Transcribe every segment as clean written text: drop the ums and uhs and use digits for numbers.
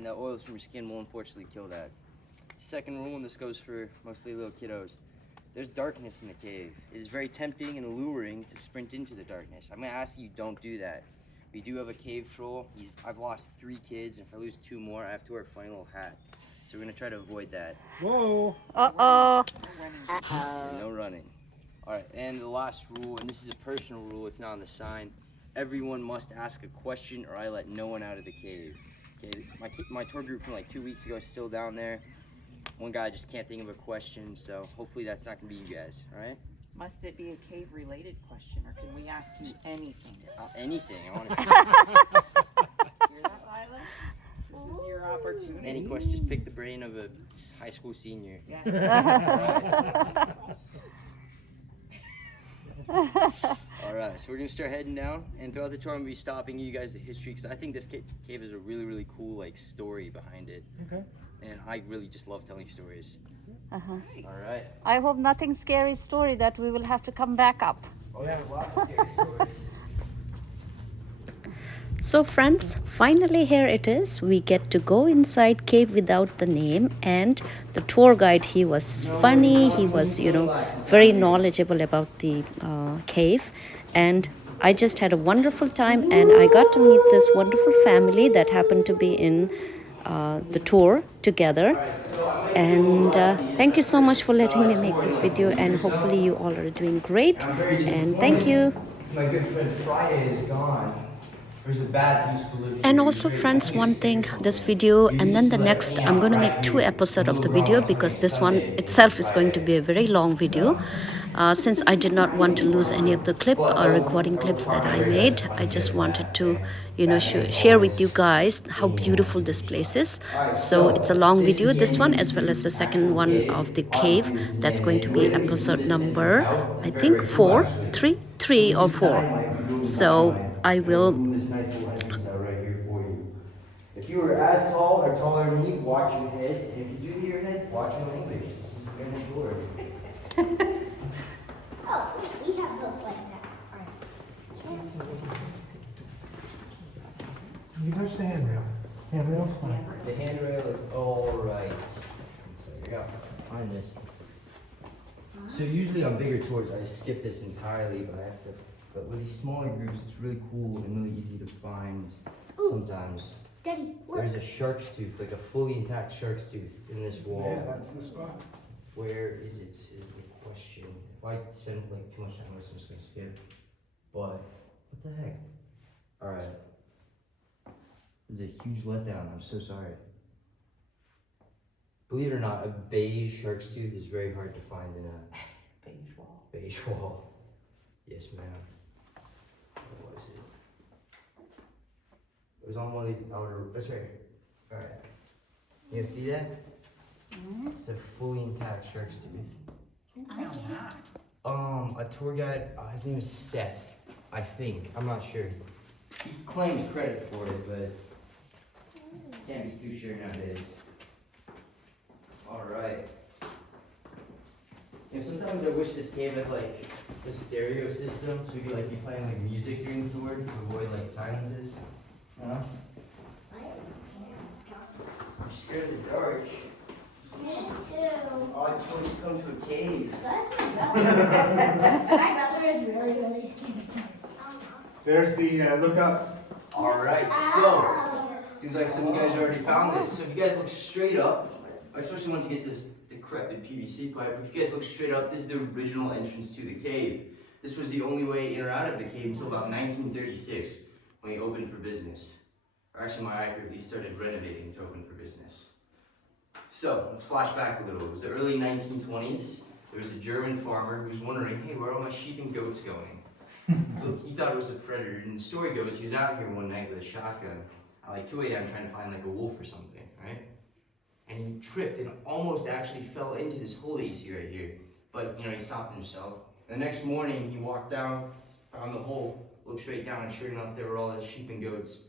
and the oils from your skin will unfortunately kill that. Second rule, and this goes for mostly little kiddos, there's darkness in the cave. It is very tempting and alluring to sprint into the darkness. I'm going to ask that you don't do that. We do have a cave troll. I've lost 3 kids, and if I lose 2 more, I have to wear a funny little hat. So we're going to try to avoid that. Whoa! Uh-oh. No running. All right, and the last rule, and this is a personal rule, it's not on the sign. Everyone must ask a question or I let no one out of the cave. Okay, my tour group from like 2 weeks ago is still down there. One guy just can't think of a question, so hopefully that's not gonna be you guys, all right? Must it be a cave-related question, or can we ask you anything? Anything, I want to Hear that, Lila? This is your opportunity. any question, just pick the brain of a high school senior. Yeah. All right, so we're gonna start heading down, and throughout the tour I'm gonna be stopping you guys the history, because I think this cave has a really, really cool like story behind it. Okay. And I really just love telling stories. Uh-huh. All right. I hope nothing scary story that we will have to come back up. Oh, yeah, lots of scary stories. So friends, finally here it is. We get to go inside Cave Without the Name, and the tour guide, he was funny. He was, very knowledgeable about the cave, and I just had a wonderful time, and I got to meet this wonderful family that happened to be in the tour together. And thank you so much for letting me make this video, and hopefully you all are doing great, and thank you. My good friend Friday is gone. There's a bat used to live here. And also friends, one thing, this video and then the next, I'm going to make 2 episodes of the video, because this one itself is going to be a very long video. Since I did not want to lose any of the recording clips that I made, I just wanted to, share with you guys how beautiful this place is. So it's a long video, this one, as well as the second one of the cave. That's going to be episode number, I think 3 or 4. So I will. This nice little entrance out right here for you. If you were as tall or taller than me, watch your head. And if you do hit your head, watch your language. This is very important. Oh, we have those like that. You can touch the handrail. Handrail's fine. The handrail is all right. So I gotta find this. So usually on bigger tours, I skip this entirely, but I have to. But with these smaller groups, it's really cool and really easy to find. Sometimes. Daddy, look. There's a shark's tooth, like a fully intact shark's tooth in this wall. Yeah, that's the spot. Where is it, is the question. If I spend like too much time on this, I'm just gonna skip. But, what the heck? Alright. It's a huge letdown, I'm so sorry. Believe it or not, a beige shark's tooth is very hard to find in a Beige wall. beige wall. Yes, ma'am. What was it? It was on one of the outer, that's right here. Alright. You guys see that? It's a fully intact shark's tooth. I found that. A tour guide, his name is Seth, I think. I'm not sure. He claims credit for it, but can't be too sure nowadays. Alright. Sometimes I wish this cave had like a stereo system so we could like be playing like music during the tour to avoid like silences. Huh? I'm scared of the dark. Me too. Odd choice to come to a cave. That's my brother. My brother is really scared. There's the lookup. Alright, so seems like some of you guys already found this. So if you guys look straight up, especially once you get to this decrepit PVC pipe, if you guys look straight up, this is the original entrance to the cave. This was the only way in or out of the cave until about 1936 when we opened for business. Or actually, more accurately, started renovating to open for business. So let's flash back a little. It was the early 1920s. There was a German farmer who was wondering, hey, where are all my sheep and goats going? Look, he thought it was a predator, and the story goes he was out here one night with a shotgun at like 2 a.m. trying to find like a wolf or something, right? And he tripped and almost actually fell into this hole that you see right here. But, he stopped himself. The next morning, he walked down, found the hole, looked straight down, and sure enough, there were all his sheep and goats.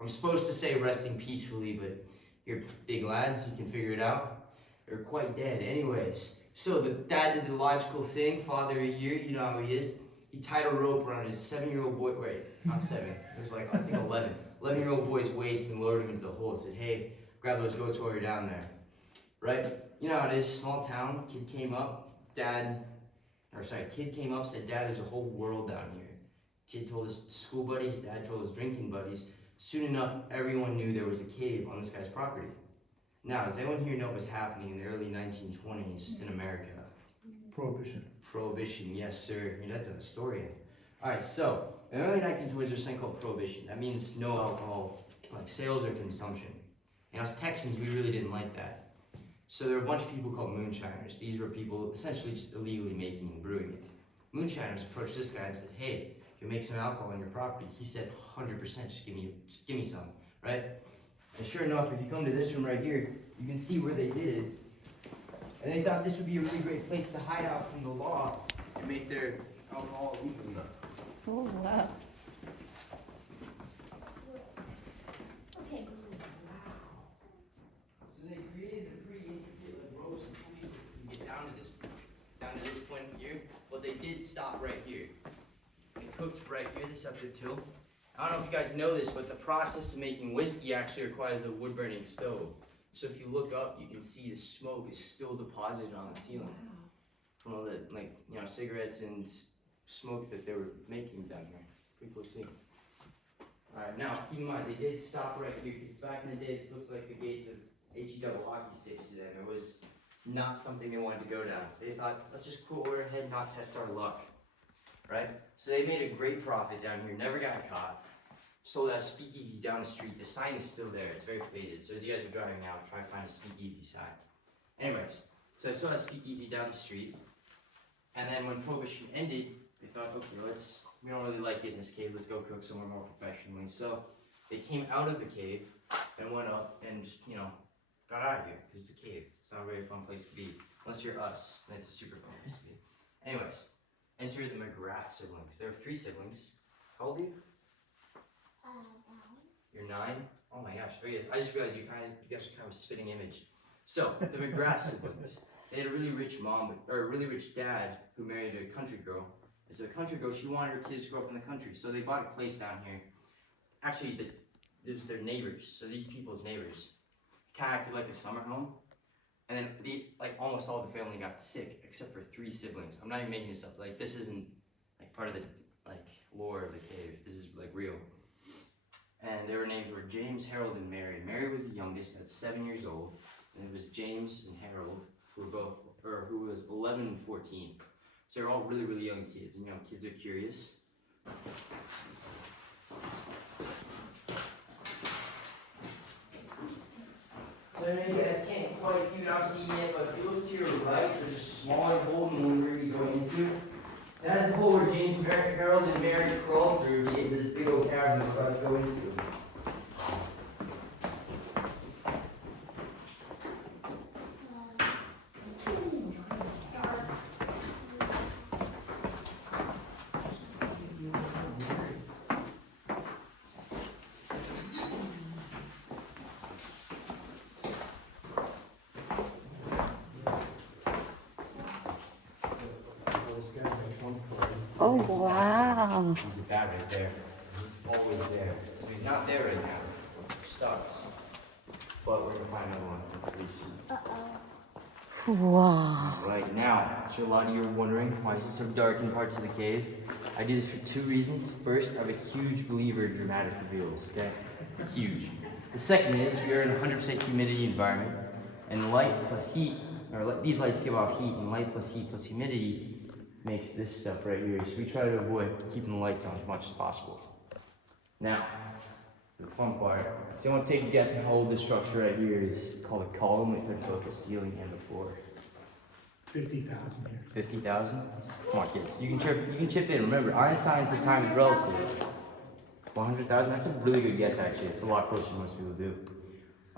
I'm supposed to say resting peacefully, but you're big lads, you can figure it out. They're quite dead anyways. So the dad did the logical thing, father a year, you know how he is. He tied a rope around his 7-year-old boy, wait, not 7, it was like, I think 11. 11-year-old boy's waist and lowered him into the hole and said, hey, grab those goats while you're down there, right? You know how it is, small town, kid came up, kid came up, said, Dad, there's a whole world down here. Kid told his school buddies, Dad told his drinking buddies. Soon enough, everyone knew there was a cave on this guy's property. Now, does anyone here know what was happening in the early 1920s in America? Prohibition. Prohibition, yes, sir. That's a historian. Alright, so, in the early 1920s, there's something called prohibition. That means no alcohol, like sales or consumption. And us Texans, we really didn't like that. So there were a bunch of people called moonshiners. These were people essentially just illegally making and brewing it. Moonshiners approached this guy and said, hey, you can make some alcohol on your property. He said, 100%, just give me some, right? And sure enough, if you come to this room right here, you can see where they did it. And they thought this would be a really great place to hide out from the law and make their alcohol legally. Oh, wow. Okay. So they created a pretty intricate like roads and pulley system to get down to this point here. But they did stop right here. They cooked right here, this up to till. I don't know if you guys know this, but the process of making whiskey actually requires a wood burning stove. So if you look up, you can see the smoke is still deposited on the ceiling from all the cigarettes and smoke that they were making down here. Pretty cool to see. Alright, now keep in mind, they did stop right here because back in the day this looks like the gates of HE double hockey sticks to them. It was not something they wanted to go down. They thought, let's just cool order ahead, not test our luck. Right? So they made a great profit down here, never got caught. Sold out a speakeasy down the street. The sign is still there, it's very faded. So as you guys are driving out, try to find a speakeasy sign. Anyways, so I saw a speakeasy down the street. And then when Prohibition ended, they thought, okay, we don't really like it in this cave, let's go cook somewhere more professionally. So they came out of the cave and went up and, got out of here, because it's a cave. It's not a very fun place to be. Unless you're us, then it's a super fun place to be. Anyways, enter the McGrath siblings. There were 3 siblings. How old are you? 9. You're 9? Oh my gosh, I just realized you guys are kind of a spitting image. So, the McGrath siblings. They had a really rich a really rich dad who married a country girl. And so the country girl, she wanted her kids to grow up in the country. So they bought a place down here. Actually, it was their neighbors. So these people's neighbors kind of acted like a summer home. And then almost all the family got sick, except for 3 siblings. I'm not even making this up. This isn't part of the lore of the cave. This is real. And their names were James, Harold, and Mary. Mary was the youngest at 7 years old, and it was James and Harold who was 11 and 14. So they're all really, really young kids. And kids are curious. So you guys can't quite see what I'm seeing yet, but if you look to your right, there's a smaller hole than the one we're going to be going into. That's the hole where James, Harold, and Mary crawled through to get into this big old cavern we're about to go into. Oh, wow. He's the guy right there. He's always there. So he's not there right now, which sucks. But we're gonna find another one pretty soon. Wow. Right now, so a lot of you are wondering why is it so dark in parts of the cave? I do this for 2 reasons. First, I'm a huge believer in dramatic reveals, okay? Huge. The second is we are in a 100% humidity environment, and light plus heat, these lights give off heat, and light plus heat plus humidity makes this stuff right here. So we try to avoid keeping the lights on as much as possible. Now, the fun part. So I want to take a guess at how old this structure right here is. It's called a column. It touches both the ceiling and the floor. 50,000 here. 50,000? Come on, kids. You can chip in. Remember, Einstein said time is relative. 100,000? That's a really good guess, actually. It's a lot closer than most people do.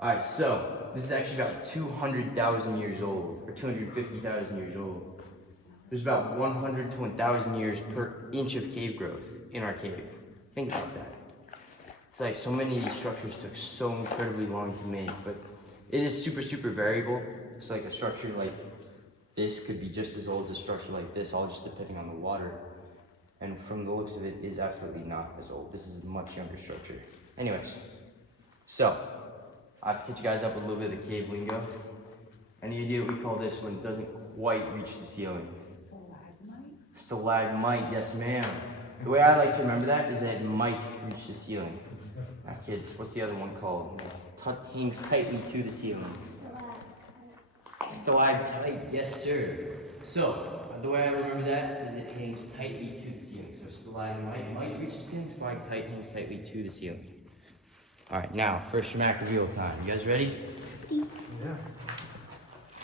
Alright, so this is actually about 200,000 years old, or 250,000 years old. There's about 100 to 1,000 years per inch of cave growth in our cave. Think about that. It's so many of these structures took so incredibly long to make, but it is super, super variable. So a structure like this could be just as old as a structure like this, all just depending on the water. And from the looks of it, is absolutely not as old. This is a much younger structure. Anyways, so I have to catch you guys up with a little bit of the cave lingo. Any idea what we call this when it doesn't quite reach the ceiling? Stalagmite, yes ma'am. The way I like to remember that is that it might reach the ceiling. Now kids, what's the other one called? Hangs tightly to the ceiling. Stalactite, yes sir. So, the way I remember that is it hangs tightly to the ceiling. So stalagmite might reach the ceiling, stalactite hangs tightly to the ceiling. Alright, now, first dramatic reveal time. You guys ready? Yeah.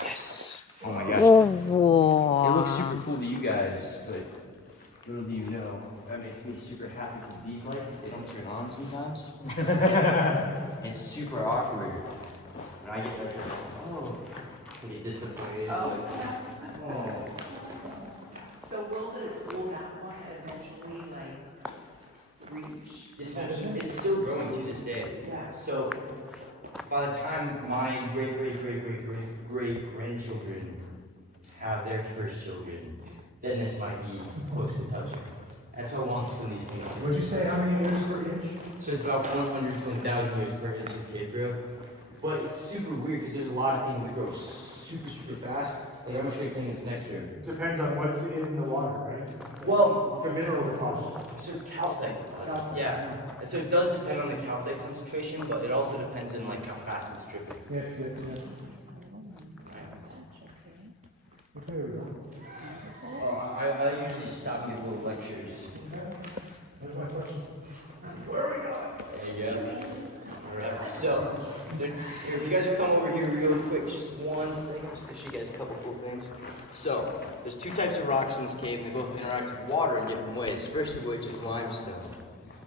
Yes! Oh my gosh. Oh, It looks wow. super cool to you guys, but little do you know, that makes me super happy because these lights, they don't turn on sometimes. It's super awkward. And I get like, oh, I get disappointed. Like, oh. So will that one eventually like reach? It's still growing to this day. Yeah. So by the time my great grandchildren have their first children, then this might be close to touching. That's how long some of these things are. What'd you say, how many years per inch? So it's about 100 to 1,000 years per inch of cave growth. But it's super weird because there's a lot of things that grow super fast. Like I'm gonna show you something in this next room. Depends on what's in the water, right? Well, It's a mineral deposit. so it's calcite deposits. Yeah. And so it does depend on the calcite concentration, but it also depends on like how fast it's dripping. Yes. Okay, there we go. I usually just stop people with lectures. That's my question. There you go. Alright, so, if you guys would come over here real quick, just 1 second, just to show you guys a couple cool things. So, there's 2 types of rocks in this cave, and they both interact with water in different ways. First of which is limestone.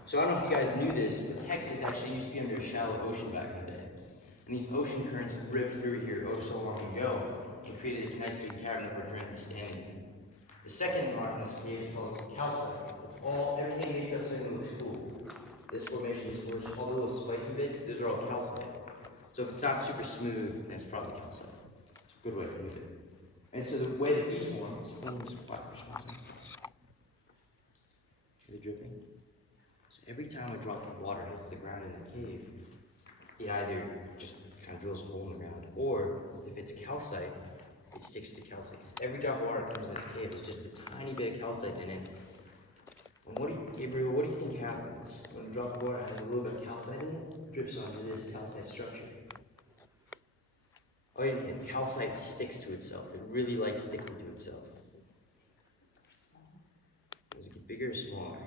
So, I don't know if you guys knew this, but Texas actually used to be under a shallow ocean back in the day. And these ocean currents ripped through here oh so long ago, and created this nice big cavern that we're currently standing in. The second rock in this cave is called calcite. Everything makes up something that looks cool. This formation is forged, all the little spiky bits, those are all calcite. So if it's not super smooth, then it's probably calcite. It's a good way to move it. And so the way that these form is they're dripping. So every time a drop of water hits the ground in the cave, it either just kind of drills a hole in the ground, or if it's calcite, it sticks to calcite. Because every drop of water that comes in this cave is just a tiny bit of calcite in it. And Gabriel, what do you think happens when a drop of water has a little bit of calcite in it, drips onto this calcite structure? Oh yeah, and calcite sticks to itself. It really likes sticking to itself. Does it get bigger or smaller?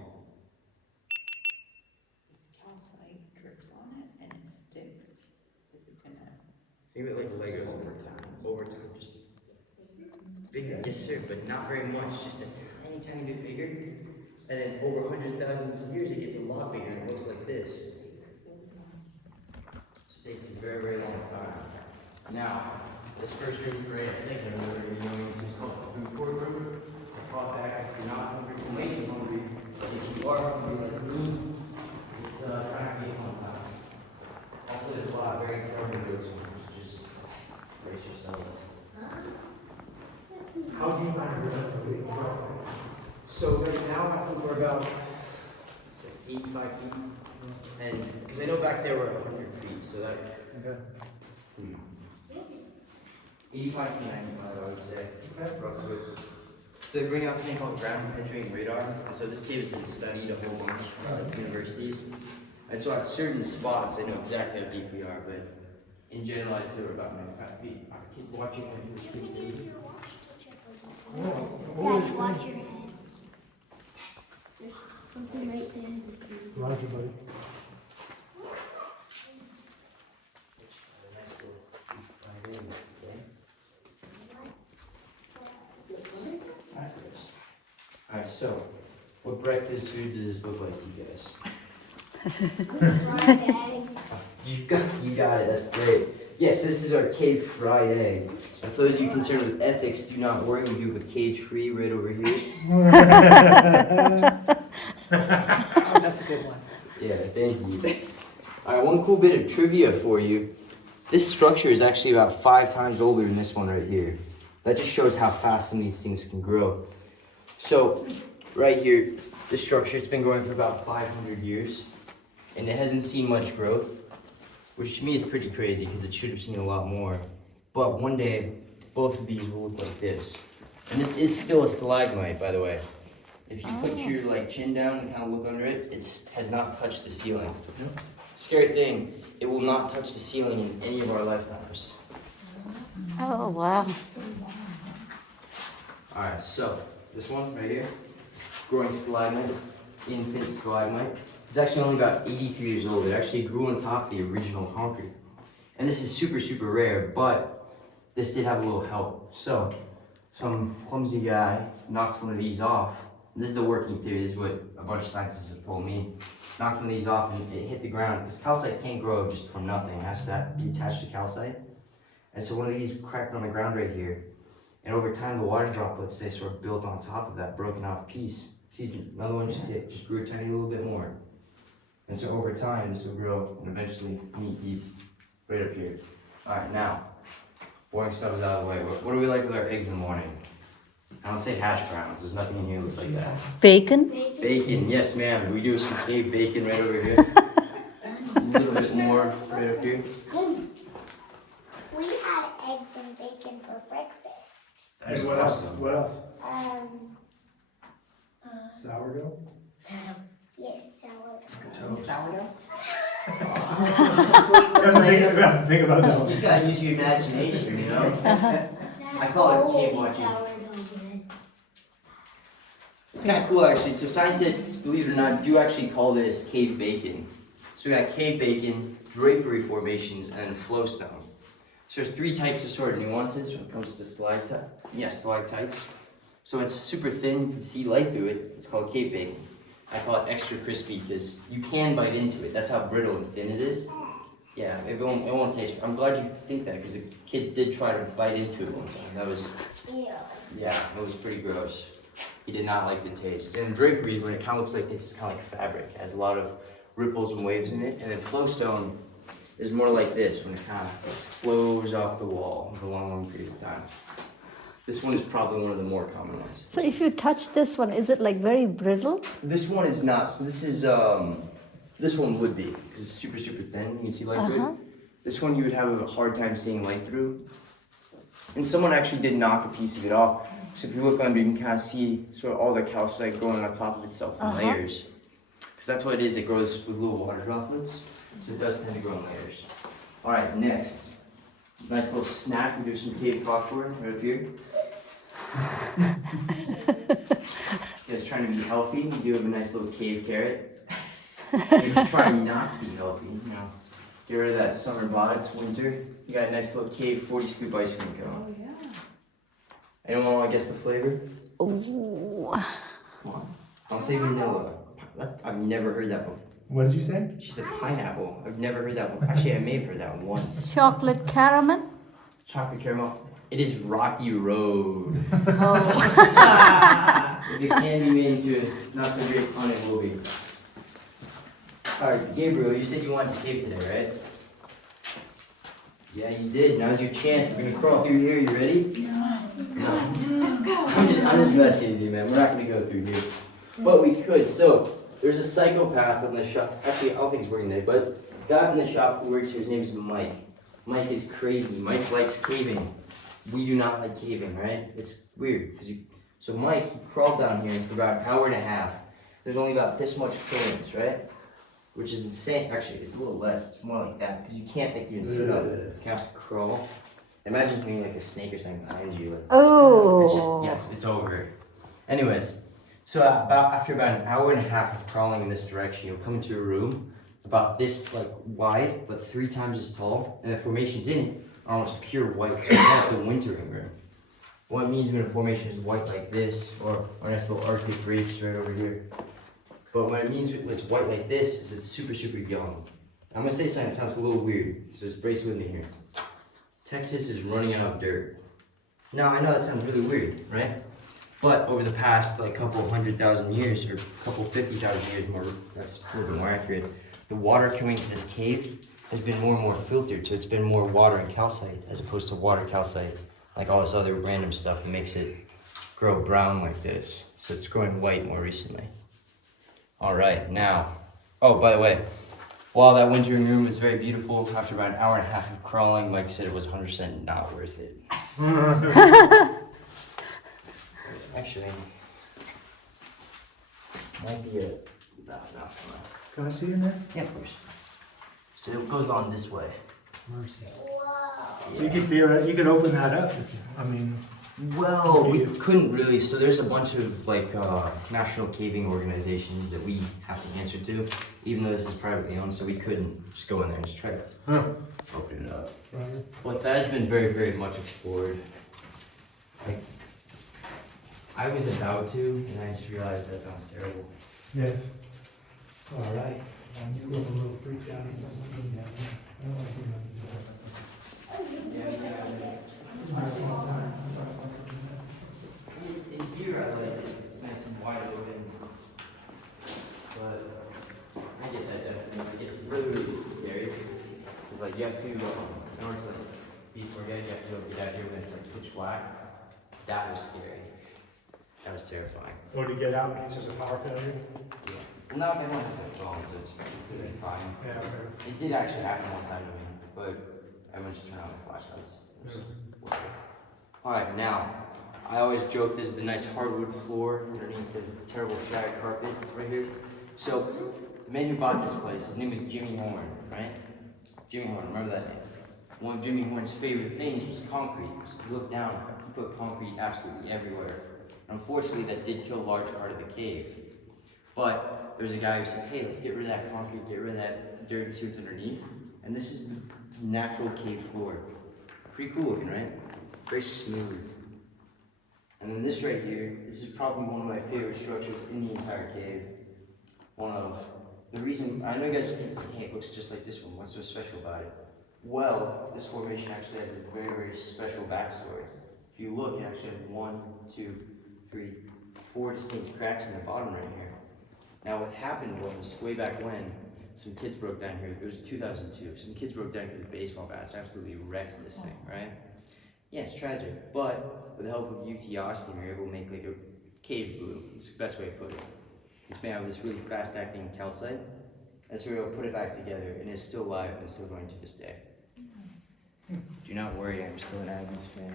Calcite drips on it and it sticks. Is it gonna? Think of it like Legos over time, just bigger, yes sir, but not very much, just a tiny bit bigger. And then over hundreds of thousands of years, it gets a lot bigger and it looks like this. So it takes a very long time. Now, this first room for a second room we're going to be going into is called the food court room. I brought back, if you're not hungry, you may be hungry, but if you are hungry like me, it's not going to be a fun time. Also, there's a lot of very terrible jokes, so just brace yourselves. How do you find your density? So right now, I think we're about it's like 85 feet, and because I know back there we're 100 feet, so that Okay. 85 to 95, I would say, roughly. So they bring out something called ground penetrating radar, and so this cave has been studied a whole bunch by like universities, and so at certain spots I know exactly how deep we are, but in general I'd say we're about 95 feet. Our kids watching like this kid is. Dad, watch your head. There's something right there. Roger, buddy. It's a nice little right in, okay? Alright, so what breakfast food does this look like to you guys? Fried egg. You got it, that's great. Yes, this is our cave fried egg. For those of you concerned with ethics, do not worry, we do have a cage free right over here. Oh, that's a good one. Yeah, thank you. Alright, one cool bit of trivia for you. This structure is actually about 5 times older than this one right here. That just shows how fast some of these things can grow. So, right here, this structure, it's been growing for about 500 years. And it hasn't seen much growth. which to me is pretty crazy because it should have seen a lot more. But one day, both of these will look like this. And this is still a stalagmite, by the way. If you put your like chin down and kind of look under it, it has not touched the ceiling. Scary thing, it will not touch the ceiling in any of our lifetimes. Oh, wow. Alright, so this one right here, this growing stalagmite, this infant stalagmite, it's actually only about 83 years old. It actually grew on top of the original concrete. And this is super, super rare, but this did have a little help. So, some clumsy guy knocked one of these off. And this is the working theory, this is what a bunch of scientists have told me. Knocked one of these off and it hit the ground, because calcite can't grow just from nothing. It has to be attached to calcite. And so one of these cracked on the ground right here. And over time, the water droplets, they sort of built on top of that broken off piece. See, another one just hit, just grew a tiny little bit more. And so over time, this will grow and eventually meet these right up here. All right, now, boring stuff is out of the way. What do we like with our eggs in the morning? I don't say hash browns. There's nothing in here that looks like that. Bacon? Bacon, yes ma'am. We do some cave bacon right over here. A little bit more right up here. We had eggs and bacon for breakfast. Hey, what else? What else? Sourdough? Yes, sourdough. Sourdough? Think about that You one. just gotta use your imagination, you know? I call it cave watching. It's kind of cool actually. So scientists, believe it or not, do actually call this cave bacon. So we got cave bacon, drapery formations, and flowstone. So there's 3 types of sort of nuances when it comes to stalactites. So it's super thin, you can see light through it. It's called cave bacon. I call it extra crispy because you can bite into it. That's how brittle and thin it is. Yeah, it won't taste. I'm glad you think that because a kid did try to bite into it one time. That was, yeah, it was pretty gross. He did not like the taste. And drapery, when it kind of looks like this, it's kind of like fabric. It has a lot of ripples and waves in it. And then flowstone is more like this, when it kind of flows off the wall for a long, long period of time. This one is probably one of the more common ones. So if you touch this one, is it like very brittle? This one is not. So this is, this one would be, because it's super, super thin. You can see light through it. This one you would have a hard time seeing light through. And someone actually did knock a piece of it off. So if you look under, you can kind of see sort of all the calcite growing on top of itself in layers. Because that's what it is, it grows with little water droplets. So it does tend to grow in layers. All right, next. Nice little snack. We do some cave popcorn right up here. You guys trying to be healthy? We do have a nice little cave carrot. If you're trying not to be healthy, you know, get rid of that summer bod, it's winter. You got a nice little cave 40 scoop ice cream cone. Oh, yeah. Anyone want to guess the flavor? Ooh. Come on. Don't say vanilla. I've never heard that before. What did you say? She said pineapple. I've never heard that before. Actually, I may have heard that once. Chocolate caramel? Chocolate caramel. It is Rocky Road. Oh. If it can be made into not so great fun, it will be. Alright, Gabriel, you said you wanted to cave today, right? Yeah, you did. Now's your chance. We're gonna crawl through here. You ready? No. Let's go. I'm just messing with you, man. We're not gonna go through here. But we could. So, there's a psychopath in the shop. Actually, I don't think he's working there, but the guy in the shop who works here, his name is Mike. Mike is crazy. Mike likes caving. We do not like caving, right? It's weird. So Mike, he crawled down here for about an hour and a half. There's only about this much clearance, right? Which is insane. Actually, it's a little less. It's more like that because you can't even sit up. You have to crawl. Imagine being like a snake or something behind you. Like, it's just, Oh. yeah, it's over. Anyways, so after about an hour and a half of crawling in this direction, you'll come into a room about this like wide, but 3 times as tall, and the formations in it are almost pure white. So it's like the wintering room. What it means when a formation is white like this, or our nice little Arctic grapes right over here. But what it means when it's white like this is it's super, super young. I'm gonna say something that sounds a little weird, so just brace with me here. Texas is running out of dirt. Now, I know that sounds really weird, right? But over the past like couple 100,000 years, or couple 50,000 years more, that's a little bit more accurate, the water coming to this cave has been more and more filtered, so it's been more water and calcite as opposed to water calcite, like all this other random stuff that makes it grow brown like this. So it's growing white more recently. All right, now, oh, by the way, while that wintering room was very beautiful, after about an hour and a half of crawling, Mike said it was 100% not worth it. Actually, might be a... No. Can I see in there? Yeah, of course. So it goes on this way. Mercy. Wow. You could open that up if you, I mean, Well, we couldn't really. So there's a bunch of like national caving organizations that we have to answer to, even though this is privately owned. So we couldn't just go in there and just try to open it up. right. But that has been very, very much explored. Like, I was about to, and I just realized that sounds terrible. Yes. All right. I'm just a little freaked out. There's something down there. I don't like being In here, I like it. It's nice and wide open. But I get that definitely. It gets really, really scary. It's like you have to, in order to like be tour guide, you have to get out here when it's like pitch black. That was scary. That was terrifying. Or to get out in case there's a power failure? Well, no, they don't have their phones, so it's completely fine. Yeah, okay. It did actually happen one time to me, but everyone just turned on the flashlights. Alright, now, I always joke this is the nice hardwood floor underneath the terrible shag carpet right here. So, the man who bought this place, his name was Jimmy Horn, right? Jimmy Horn, remember that name? One of Jimmy Horn's favorite things was concrete. So if you look down, he put concrete absolutely everywhere. And unfortunately, that did kill a large part of the cave. But there was a guy who said, hey, let's get rid of that concrete, get rid of that dirt and see what's underneath. And this is the natural cave floor. Pretty cool looking, right? Very smooth. And then this right here, this is probably one of my favorite structures in the entire cave. One of the reason, I know you guys are thinking, hey, it looks just like this one, what's so special about it? Well, this formation actually has a very, very special backstory. If you look, it actually has 1, 2, 3, 4 distinct cracks in the bottom right here. Now what happened was, way back when, some kids broke down here, it was 2002, some kids broke down here with baseball bats, absolutely wrecked this thing, right? Yeah, it's tragic, but with the help of UT Austin, we were able to make like a cave glue. It's the best way to put it. It's made out of this really fast-acting calcite, and so we were able to put it back together, and it's still alive and still going to this day. Do not worry, I'm still an Aggies fan.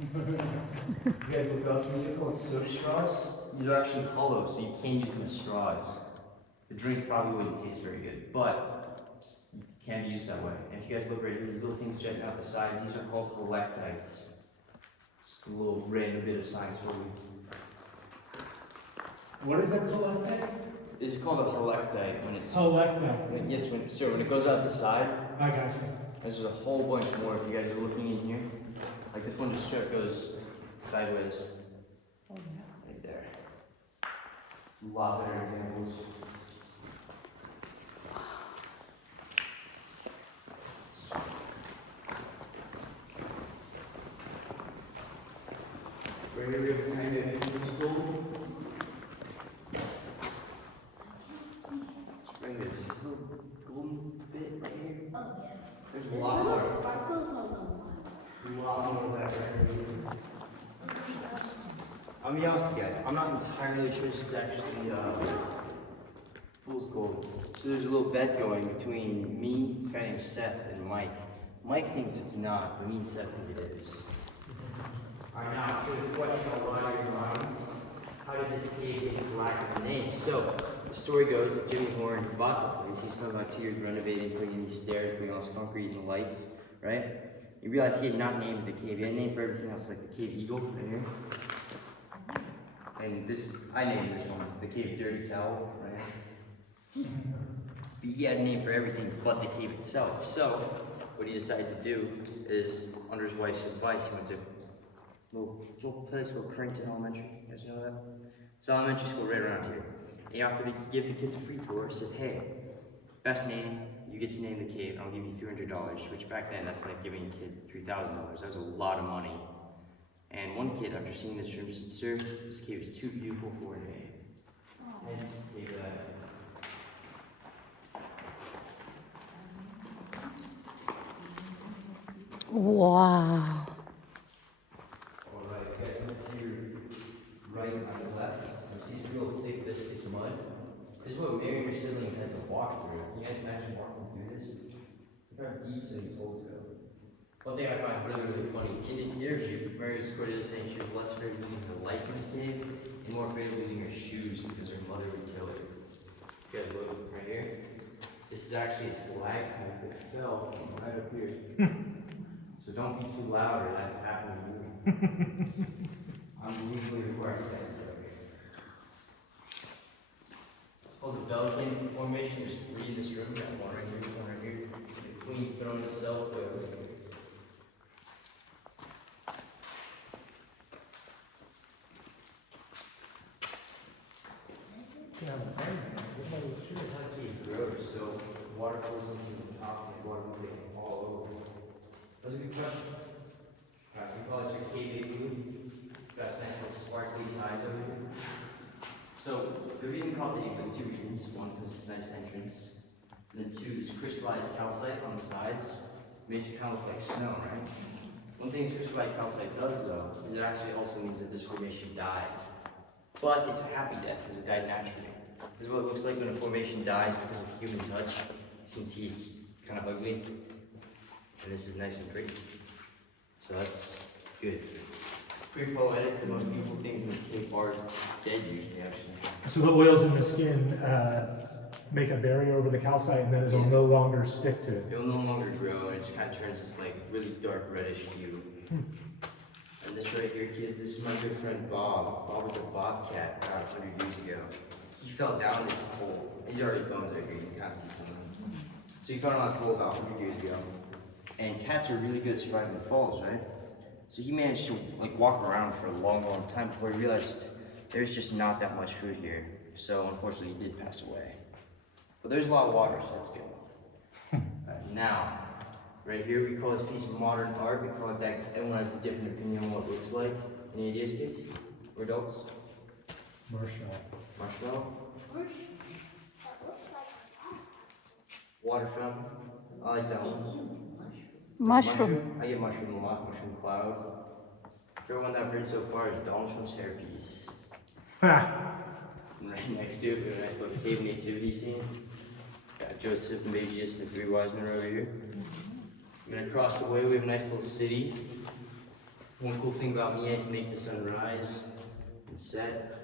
You guys look up, these are called soda straws. These are actually hollow, so you can't use them as straws. The drink probably wouldn't taste very good, but it can be used that way. And if you guys look right here, these little things jutting out the sides, these are called helectites. Just a little random bit of science for you. What is it called? This is called a helectite when it's Selectite. yes, when it goes out the side. I got you. There's a whole bunch more if you guys are looking in here. Like this one just straight goes sideways. Right there. A lot better examples. Right here behind the entrance door. Right here, this little golden bit right here. Oh, yeah. There's a lot more. Sparkles on the wall. A lot more of that right here. I'm gonna be honest with you guys, I'm not entirely sure this is actually fool's gold. So there's a little bet going between me, this guy named Seth, and Mike. Mike thinks it's not, but me and Seth think it is. Alright, now to the question a lot of your minds. How did this cave get its lack of a name? So, the story goes that Jimmy Horn bought the place. He spent about 2 years renovating, putting in these stairs, putting all this concrete and the lights, right? He realized he had not named the cave. He had a name for everything else, like the Cave Eagle, right here. And this, I named this one, the Cave Dirty Towel, right? He had a name for everything but the cave itself. So, what he decided to do is, under his wife's advice, he went to a little place called Crankton Elementary. You guys know that? It's an elementary school right around here. He offered to give the kids a free tour. He said, hey, best name, you get to name the cave, and I'll give you $300, which back then, that's like giving a kid $3,000. That was a lot of money. And one kid, after seeing this room, said, sir, this cave is too beautiful for a name. Hence, gave that. Wow. Alright, guys, look to your right and my left. You see this real thick, viscous mud? This is what Mary and her siblings had to walk through. Can you guys imagine walking Very deep in these holes ago. One thing I find really, really funny, in the interview, Mary's quoted as saying she was less afraid of losing her life in this cave and more afraid of losing her shoes because her mother would kill her. You guys look right here. This is actually a stalagmite that fell from right up here. So don't be too loud or that will happen to you. I'm legally required to say it. Called the Pelican Formation. There's 3 in this room. Got one right here, one right here. The Queen's throne itself. Grows, so water flows into the top and the water will get all over. That's a good question. We call this your cave igloo. Got some nice little sparkly sides over here. So the reason called the igloo is 2 reasons. One, because it's a nice entrance. And then 2, this crystallized calcite on the sides makes it kind of look like snow, right? One thing this crystallized calcite does though, is it actually also means that this formation died. But it's a happy death because it died naturally. This is what it looks like when a formation dies because of human touch. You can see it's kind of ugly. And this is nice and pretty. So that's good. Pretty poetic. The most beautiful things in this cave are dead usually, actually. So the oils in the skin make a barrier over the calcite, and then it'll no longer stick to it. It'll no longer grow, and it just kind of turns this like really dark reddish hue. And this right here, kids, this is my good friend Bob. Bob was a bobcat about 100 years ago. He fell down this hole. He's already bones right here. You can kind of see some of them. So he fell down this hole about 100 years ago. And cats are really good at surviving the falls, right? So he managed to like walk around for a long, long time before he realized there's just not that much food here. So unfortunately, he did pass away. But there's a lot of water, so that's good. Now, right here, we call this piece of modern art. We call it that 'cause everyone has a different opinion on what it looks like. Any ideas, kids? Or adults? Marshmallow. Marshmallow? That looks like Water fountain? I like that one. Mushroom. I get mushroom a lot, mushroom cloud. Favorite one that I've heard so far is Donald Trump's hairpiece. And right next to it, we have a nice little cave nativity scene. Got Joseph and Baby Jesus and the 3 wise men over here. And then across the way, we have a nice little city. One cool thing about me, I can make the sun rise and set.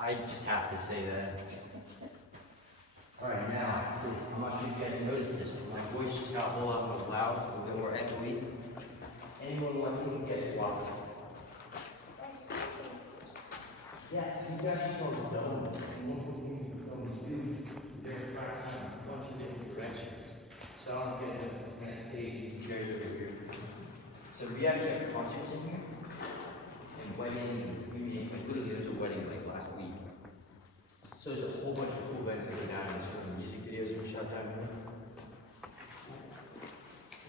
I just have to say that. Alright, now, I'm not sure you guys noticed this, but my voice just got a whole lot more loud, a little bit more echoey. Anyone want to guess why? Yes, you actually called the dome. And one cool thing the domes do, they're fast in a bunch of different directions. So I don't know if you guys know this kind of stage, these chairs over here. So we actually have concerts in here. And weddings, like literally there was a wedding like last week. So there's a whole bunch of cool events that go down in this room. Music videos were shot down here.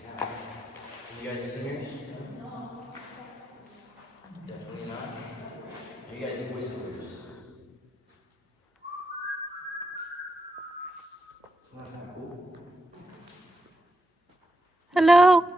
Yeah. Are you guys singers? No. Definitely not. Are you guys whistlers? Doesn't that sound cool? Hello.